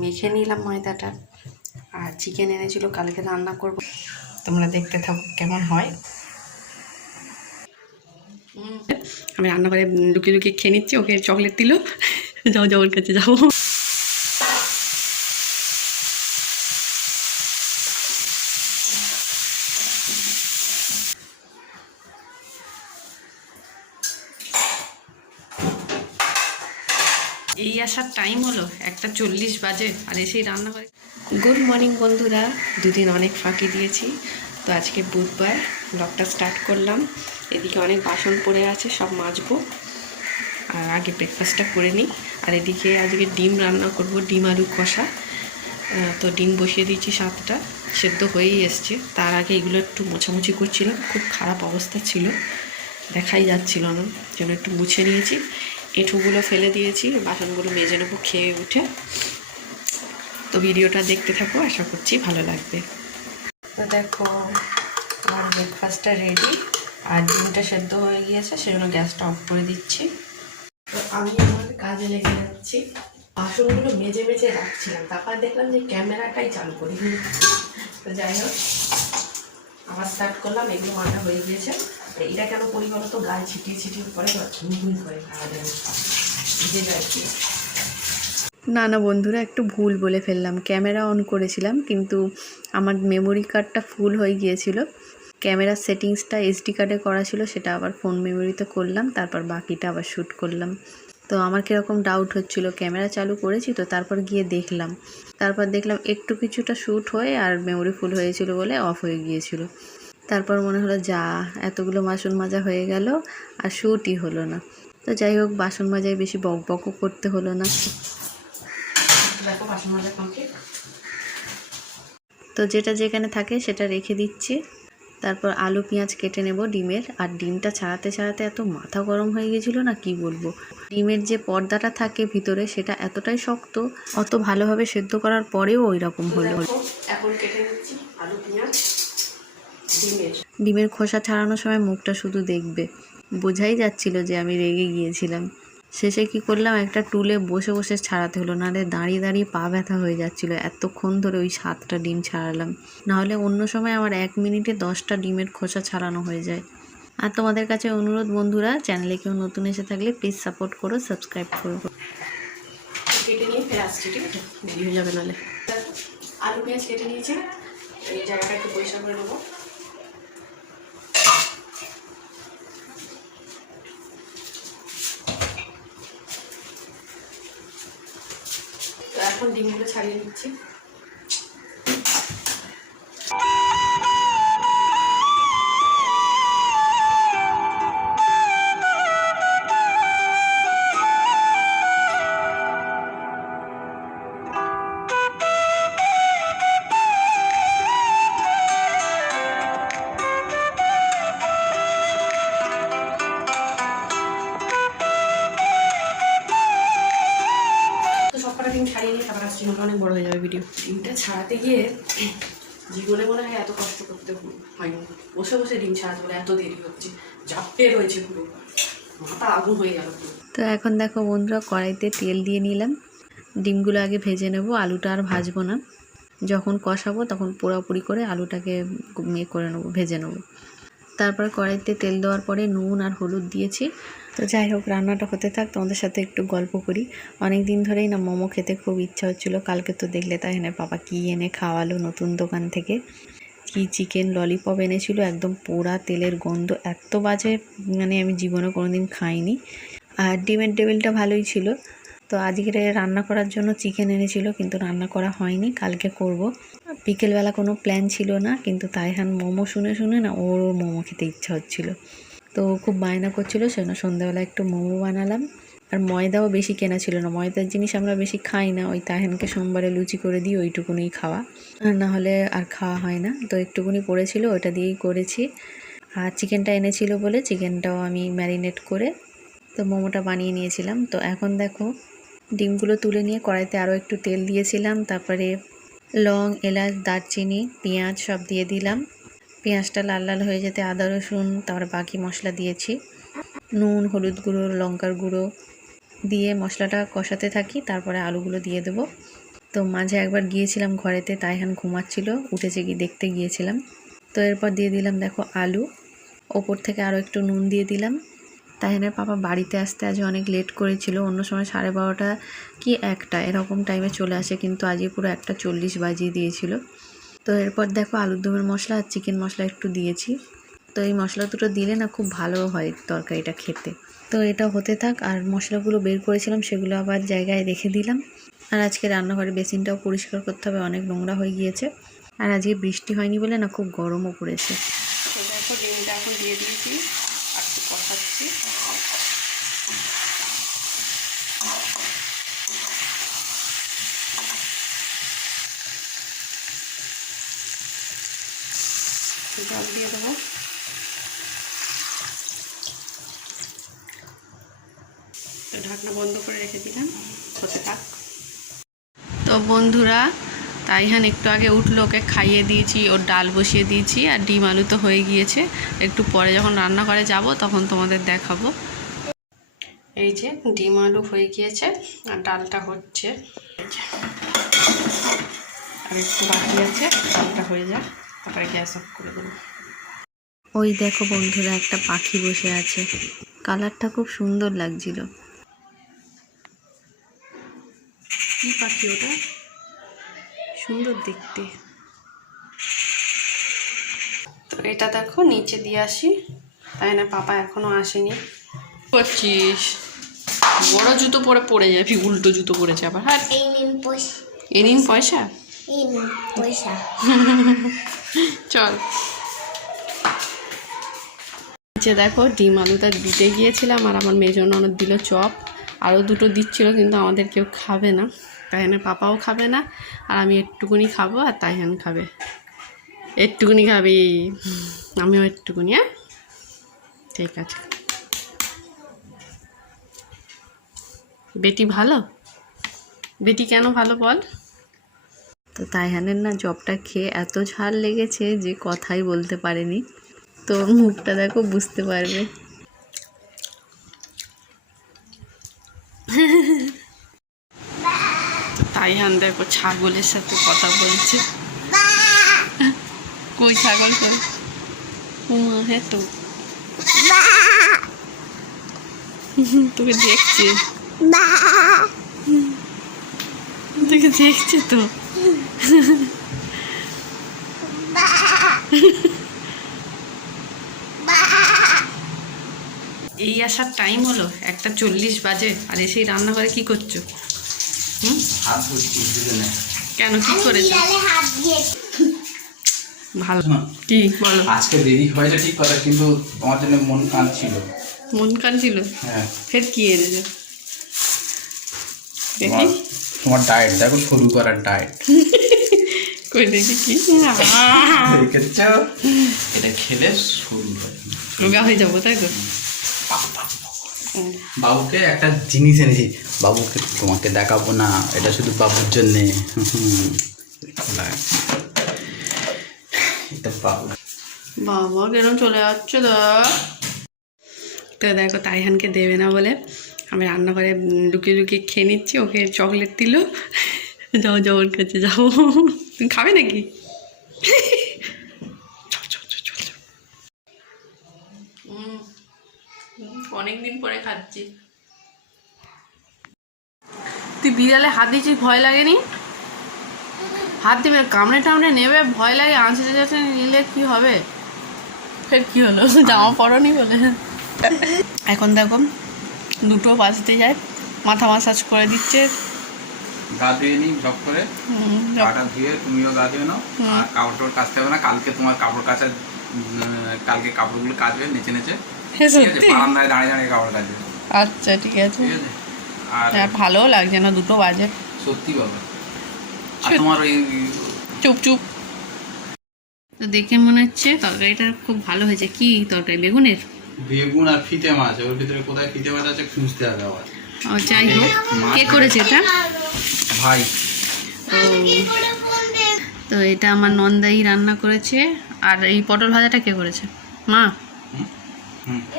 মেখে নিলাম ময়দাটা। আর চিকেন এনেছিল, কালকে রান্না করব। তোমরা দেখতে থাকো কেমন হয়। আমি রান্না করে লুকিয়ে লুকিয়ে খেয়ে নিচ্ছি, ওকে চকলেট দিল। যাও যাও ওর কাছে যাও। এই আসার টাইম হলো একটা চল্লিশ বাজে আর এসেই রান্না করে গুড মর্নিং বন্ধুরা, দুদিন অনেক ফাঁকি দিয়েছি, তো আজকে বুধবার ব্লগটা স্টার্ট করলাম। এদিকে অনেক বাসন পড়ে আছে, সব মাজবো। আর আগে ব্রেকফাস্টটা করে নিই। আর এদিকে আজকে ডিম রান্না করব, ডিম আলু কষা। তো ডিম বসিয়ে দিয়েছি সাতটা, সেদ্ধ হয়েই এসছে। তার আগে এগুলো একটু মোছামুছি করছিলাম, খুব খারাপ অবস্থা ছিল, দেখাই যাচ্ছিল না যেন একটু মুছে নিয়েছি। এঁঠোগুলো ফেলে দিয়েছি, বাসনগুলো মেজে নেব, খেয়ে উঠে। তো ভিডিওটা দেখতে থাকো, আশা করছি ভালো লাগবে। তো দেখো, আমার ব্রেকফাস্টটা রেডি আর ডিমটা সেদ্ধ হয়ে গিয়েছে, সেজন্য গ্যাসটা অফ করে দিচ্ছি। তো আমি আমার কাজে লেগে যাচ্ছি। বাসনগুলো মেজে মেজে রাখছিলাম, তারপর দেখলাম যে ক্যামেরাটাই চালু করি তো যাই হোক আবার স্টার্ট করলাম, এগুলো মাটা হয়ে গিয়েছে। এটা কেন করি বলো তো গায়ে ছিটিয়ে ছিটিয়ে পরে ঘুম করে খাওয়া যাবে ভিজে যায় না বন্ধুরা, একটু ভুল বলে ফেললাম। ক্যামেরা অন করেছিলাম, কিন্তু আমার মেমোরি কার্ডটা ফুল হয়ে গিয়েছিল। ক্যামেরার সেটিংসটা এসডি কার্ডে করা ছিল, সেটা আবার ফোন মেমোরিতে করলাম, তারপর বাকিটা আবার শ্যুট করলাম। তো আমার কীরকম ডাউট হচ্ছিল। ক্যামেরা চালু করেছি তো তারপর গিয়ে দেখলাম। তারপর দেখলাম একটু কিছুটা শ্যুট হয়ে আর মেমোরি ফুল হয়েছিল বলে অফ হয়ে গিয়েছিল। তারপর মনে হলো যা এতগুলো বাসন মাজা হয়ে গেল আর শ্যুটই হলো না। তো যাই হোক বাসন মাজায় বেশি বক বকও করতে হলো না। দেখো বাসন মাজা কমপ্লিট তো যেটা যেখানে থাকে সেটা রেখে দিচ্ছি। তারপর আলু পেঁয়াজ কেটে নেব ডিমের। আর ডিমটা ছাড়াতে ছাড়াতে এত মাথা গরম হয়ে গেছিল না কি বলব? ডিমের যে পর্দাটা থাকে ভিতরে সেটা এতটাই শক্ত অত ভালোভাবে সেদ্ধ করার পরেও ওই রকম হলো। এখন কেটে নিচ্ছি আলু পেঁয়াজ ডিমের। ডিমের খোসা ছাড়ানোর সময় মুখটা শুধু দেখবে। বোঝাই যাচ্ছিল যে আমি রেগে গিয়েছিলাম। শেষে কি করলাম? একটা টুলে বসে বসে ছাড়াতে হলো। নাহলে দাঁড়িয়ে দাঁড়িয়ে পা ব্যথা হয়ে যাচ্ছিল। এতক্ষণ ধরে ওই সাতটা ডিম ছাড়ালাম। নাহলে অন্য সময় আমার এক মিনিটে দশটা ডিমের খোসা ছাড়ানো হয়ে যায়। আর তোমাদের কাছে অনুরোধ বন্ধুরা চ্যানেলে কেউ নতুন এসে থাকলে প্লিজ সাপোর্ট করো সাবস্ক্রাইব করো। কেটে নিয়ে ফের আসছি ঠিক আছে? দেরি হয়ে যাবে নাহলে। আলু পেঁয়াজ কেটে নিয়েছি। এই জায়গাটা একটু পরিষ্কার করে নেব তো এখন ডিমগুলো ছাড়িয়ে নিচ্ছি। ডিমটা ছাড়াতে গিয়ে জীবনে মনে হয় এত কষ্ট করতে হয়নি। বসে বসে ডিম ছাড়াতে বলে এত দেরি হচ্ছে। চাপে রয়েছে পুরো। মাথা আগুন হয়ে গেল তো এখন দেখো বন্ধুরা, কড়াইতে তেল দিয়ে নিলাম। ডিমগুলো আগে ভেজে নেব, আলুটা আর ভাজবো না। যখন কষাবো তখন পোড়াপুরি করে আলুটাকে ইয়ে করে নেব, ভেজে নেব। তারপর কড়াইতে তেল দেওয়ার পরে নুন আর হলুদ দিয়েছি। তো যাই হোক, রান্নাটা হতে থাক, তোমাদের সাথে একটু গল্প করি। অনেক দিন ধরেই না মোমো খেতে খুব ইচ্ছা হচ্ছিল, কালকে তো দেখলে তাই এনে বাবা কী এনে খাওয়ালো নতুন দোকান থেকে। কি চিকেন ললিপপ এনেছিল, একদম পোড়া তেলের গন্ধ, এত বাজে মানে আমি জীবনে কোনো দিন খাইনি। আর ডিমের টেবিলটা ভালোই ছিল। তো আজকে রান্না করার জন্য চিকেন এনেছিল, কিন্তু রান্না করা হয়নি, কালকে করব। বিকেলবেলা কোনো প্ল্যান ছিল না, কিন্তু তাইহান মোমো শুনে শুনে না ওর মোমো খেতে ইচ্ছা হচ্ছিল। তো খুব বায়না করছিল সেজন্য সন্ধ্যাবেলা একটু মোমো বানালাম। আর ময়দাও বেশি কেনা ছিল না, ময়দার জিনিস আমরা বেশি খাই না, ওই তাহেনকে সোমবারে লুচি করে দিই, ওইটুকুনি খাওয়া। না হলে আর খাওয়া হয় না, তো একটুকুনি পড়েছিল, ওটা দিয়েই করেছি। আর চিকেনটা এনেছিল বলে চিকেনটাও আমি ম্যারিনেট করে তো মোমোটা বানিয়ে নিয়েছিলাম। তো এখন দেখো, ডিমগুলো তুলে নিয়ে কড়াইতে আরও একটু তেল দিয়েছিলাম, তারপরে লং, এলাচ, দারচিনি, পেঁয়াজ সব দিয়ে দিলাম। পেঁয়াজটা লাল লাল হয়ে যেতে আদা, রসুন, তারপরে বাকি মশলা দিয়েছি। নুন, হলুদ গুঁড়ো, লঙ্কার গুঁড়ো দিয়ে মশলাটা কষাতে থাকি, তারপরে আলুগুলো দিয়ে দেবো। তো মাঝে একবার গিয়েছিলাম ঘরেতে তাই তাইহান ঘুমাচ্ছিল, উঠেছে গিয়ে দেখতে গিয়েছিলাম। তো এরপর দিয়ে দিলাম, দেখো, আলু। ওপর থেকে আরও একটু নুন দিয়ে দিলাম। তাইহানের পাপা বাড়িতে আসতে আজ অনেক লেট করেছিল, অন্য সময় সাড়ে বারোটা কি একটা, এরকম টাইমে চলে আসে, কিন্তু আজকে পুরো একটা চল্লিশ বাজিয়ে দিয়েছিল। তো এরপর দেখো আলুর দমের মশলা আর চিকেন মশলা একটু দিয়েছি। তো এই মশলা দুটো দিলে না খুব ভালো হয় তরকারিটা খেতে। তো এটা হতে থাক, আর মশলাগুলো বের করেছিলাম সেগুলো আবার জায়গায় রেখে দিলাম। আর আজকে রান্নাঘরে বেসিনটাও পরিষ্কার করতে হবে, অনেক নোংরা হয়ে গিয়েছে। আর আজকে বৃষ্টি হয়নি বলে না খুব গরমও পড়েছে। দেখো ডিমটা এখন দিয়ে দিয়েছি আর একটু কষাচ্ছি জল দিয়ে দেবো ঢাকনা বন্ধ করে রেখে দিলাম, হতে থাক। তো বন্ধুরা, তাইহান একটু আগে উঠল, ওকে খাইয়ে দিয়েছি, ওর ডাল বসিয়ে দিয়েছি, আর ডিম আলু তো হয়ে গিয়েছে। একটু পরে যখন রান্নাঘরে যাব, তখন তোমাদের দেখাবো। এই যে ডিম আলু হয়ে গিয়েছে, আর ডালটা হচ্ছে। আর একটু বাকি আছে, ডালটা হয়ে যাক, তারপরে গ্যাস অফ করে দেবো। ওই দেখো বন্ধুরা একটা পাখি বসে আছে। কালারটা খুব সুন্দর লাগছিল। কি পাখি ওটা? সুন্দর দেখতে। তো এটা দেখো নিচে দিয়ে আসি। তাই না পাপা এখনও আসেনি। করছিস বড় জুতো পরে পড়ে যাবি উল্টো জুতো পরেছে আবার। হ্যাঁ এই নিন পয়সা। এ নিন পয়সা? এই নিন পয়সা। চল। নিচে দেখো, ডিম আলুটা দিতে গিয়েছিলাম আর আমার মেজো ননদ দিল চপ। আরও দুটো দিচ্ছিল, কিন্তু আমাদের কেউ খাবে না। তাইহানের পাপাও খাবে না, আর আমি একটুকুনি খাব আর তাইহান খাবে। একটুকুনি খাবি। আমিও একটুকুনি হ্যাঁ? ঠিক আছে। বেটি ভালো? বেটি কেন ভালো বল? তো তাইহানের না জবটা খেয়ে এত ঝাল লেগেছে যে কথাই বলতে পারেনি। তো মুখটা দেখো, বুঝতে পারবে। তো তাইহান দেখো ছাগলের সাথে কথা বলছে। কই ছাগল কই? তো। তোকে দেখছে। তোকে দেখছে তো। এই আসার টাইম হলো একটা চল্লিশ বাজে আর এসেই রান্নাঘরে কি করছ? হুম? কেন কি করেছ? ভালো। কি বলো? আজকে দেরি হয়েছে ঠিক কথা কিন্তু তোমার জন্য মন কাঁদছিল মন কানছিল হ্যাঁ। ফের কি এনেছো? দেখি। তোমার ডায়েট দেখো শুরু করার ডায়েট কই দেখি কি? দেখেছ? এটা খেলে শুরু হয়। রোগা হয়ে যাব তাই তো। বাবুকে একটা জিনিস এনেছি। বাবুকে তোমাকে দেখাবো না এটা শুধু বাবুর জন্যে। এটা বাবু। বাবা কেরম চলে যাচ্ছে তো তো দেখো তাইহানকে দেবে না বলে আমি রান্নাঘরে লুকিয়ে লুকিয়ে খেয়ে নিচ্ছি ওকে চকলেট দিল। যাও যাও ওর কাছে যাও। তুমি খাবে নাকি? চল, চল, চল, চল, চল। উম, অনেকদিন পরে খাচ্ছি। তুই বিড়ালে হাত দিয়েছিস ভয় লাগেনি? হাত দিবে কামড়ে টামড়ে নেবে ভয় লাগে আঁচড়ে যাচ্ছে নিলে কি হবে? ফের কি হলো? জামা পরনি বলে। এখন দেখো দুটো বাজতে যায় মাথা মাসাজ করে দিচ্ছে। গা ধুয়ে নিই ব্লক করে। গাটা ধুয়ে তুমিও গা ধুয়ে নাও। আর কাপড় টাপড় কাচতে হবে না কালকে তোমার কাপড় কাচা কালকে কাপড়গুলো কাচবে নেচে নেচে সত্যি? বারান্দায় দাঁড়িয়ে দাঁড়িয়ে কাপড় কাচবে। আচ্ছা ঠিক আছে। আর আর ভালোও লাগছে না দুটো বাজে। সত্যি বাবা। আর তোমার ওই চুপ চুপ। তো দেখে মনে হচ্ছে তরকারিটা খুব ভালো হয়েছে। কি তরকারি বেগুনের? বেগুন আর ফিতে মাছ। ওর ভিতরে কোথায় ফিতে মাছ আছে খুঁজতে হবে আবার। ও যাই হোক কে করেছে এটা? ভাই। ও। তো এটা আমার নন্দাই রান্না করেছে। আর এই পটল ভাজাটা কে করেছে? মা?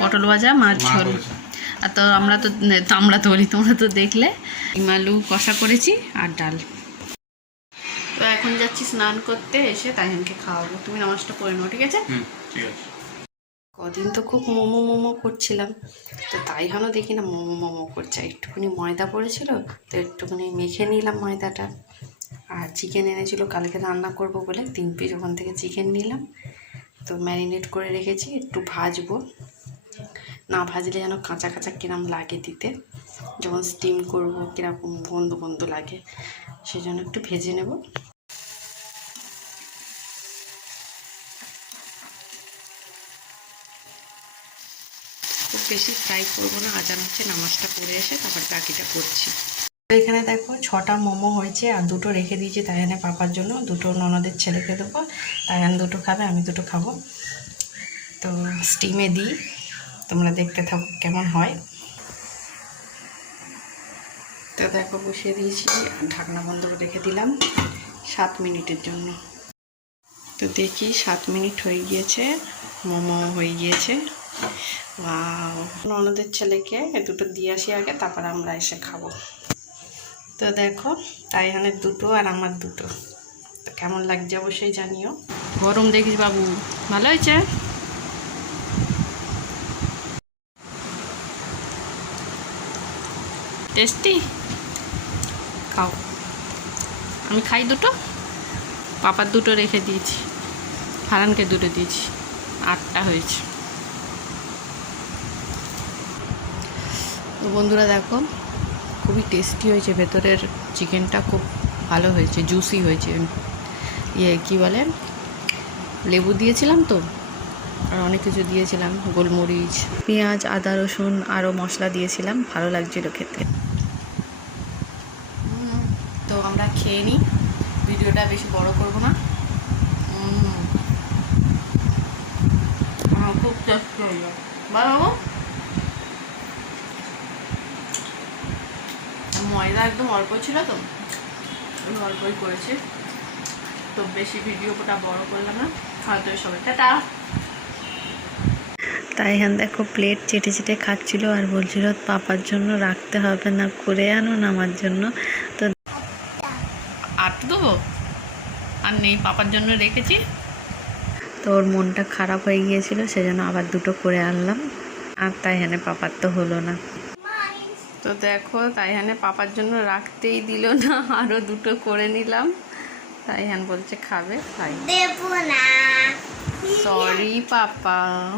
পটল ভাজা মাছ ঝোল। আর তো আমরা তো আমরা তো বলি তোমরা তো দেখলে। হিমালু কষা করেছি আর ডাল। তো এখন যাচ্ছি স্নান করতে এসে তাইহানকে খাওয়াবো। তুমি নামাজটা পড়ে নাও ঠিক আছে? ঠিক আছে। কদিন তো খুব মোমো মোমো করছিলাম। তো তাই তাইহানও দেখি না মোমো মোমো করছে। একটুখানি ময়দা পড়েছিল তো একটুখানি মেখে নিলাম ময়দাটা। আর চিকেন এনেছিল কালকে রান্না করব বলে। তিন পিস ওখান থেকে চিকেন নিলাম। তো ম্যারিনেট করে রেখেছি একটু ভাজবো। না ভাজলে যেন কাঁচা কাঁচা কিরম লাগে দিতে। যখন স্টিম করব কীরকম বন্ধ বন্ধ লাগে সেই জন্য একটু ভেজে নেব। খুব বেশি ফ্রাই করব না, আজান হচ্ছে, নামাজটা পড়ে এসে তারপর বাকিটা করছি। তো এখানে দেখো ছটা মোমো হয়েছে, আর দুটো রেখে দিয়েছি তাইয়ানে পাপার জন্য। দুটো ননদের ছেলেকে দেবো তাইয়ান দুটো খাবে, আমি দুটো খাব। তো স্টিমে দিই। তোমরা দেখতে থাকো কেমন হয়। তো দেখো, বসিয়ে দিয়েছি। ঢাকনা বন্ধ রেখে দিলাম সাত মিনিটের জন্য। তো দেখি, সাত মিনিট হয়ে গিয়েছে, মোমো হয়ে গিয়েছে। ওয়াও। ননদের ছেলেকে দুটো দিয়ে আসি আগে, তারপর আমরা এসে খাব। তো দেখো তাই তাইহানের দুটো আর আমার দুটো। তো কেমন লাগছে অবশ্যই জানিও। গরম দেখিস বাবু। ভালো হয়েছে? টেস্টি খাও। আমি খাই দুটো। পাপার দুটো রেখে দিয়েছি। ফারানকে দুটো দিয়েছি। আটটা হয়েছে। তো বন্ধুরা দেখো, খুবই টেস্টি হয়েছে। ভেতরের চিকেনটা খুব ভালো হয়েছে জুসি হয়েছে। ইয়ে কী বলে? লেবু দিয়েছিলাম তো, আর অনেক কিছু দিয়েছিলাম। গোলমরিচ, পেঁয়াজ, আদা, রসুন, আরও মশলা দিয়েছিলাম। ভালো লাগছিল খেতে তো আমরা খেয়ে নিই। ভিডিওটা বেশি বড় করব না। খুব টেস্টি ভালো ময়দা একদম অল্প ছিল তো, আমি অল্পই করেছি। তো বেশি ভিডিওটা বড় করলাম না। হয়তো সবাই। টাটা। তাই এখান দেখো প্লেট চেটে চেটে খাচ্ছিল আর বলছিল, পাপার জন্য রাখতে হবে না, করে আনো না আমার জন্য। দেবো? আর নেই পাপার জন্য রেখেছি। তো ওর মনটা খারাপ হয়ে গিয়েছিল সেজন্য আবার দুটো করে আনলাম। আর তাই হ্যাঁ পাপার তো হলো না। তো দেখো তাইহানে পাপার জন্য রাখতেই দিল না আরও দুটো করে নিলাম। তাইহান বলছে খাবে তাই। দেবো না। Sorry papa.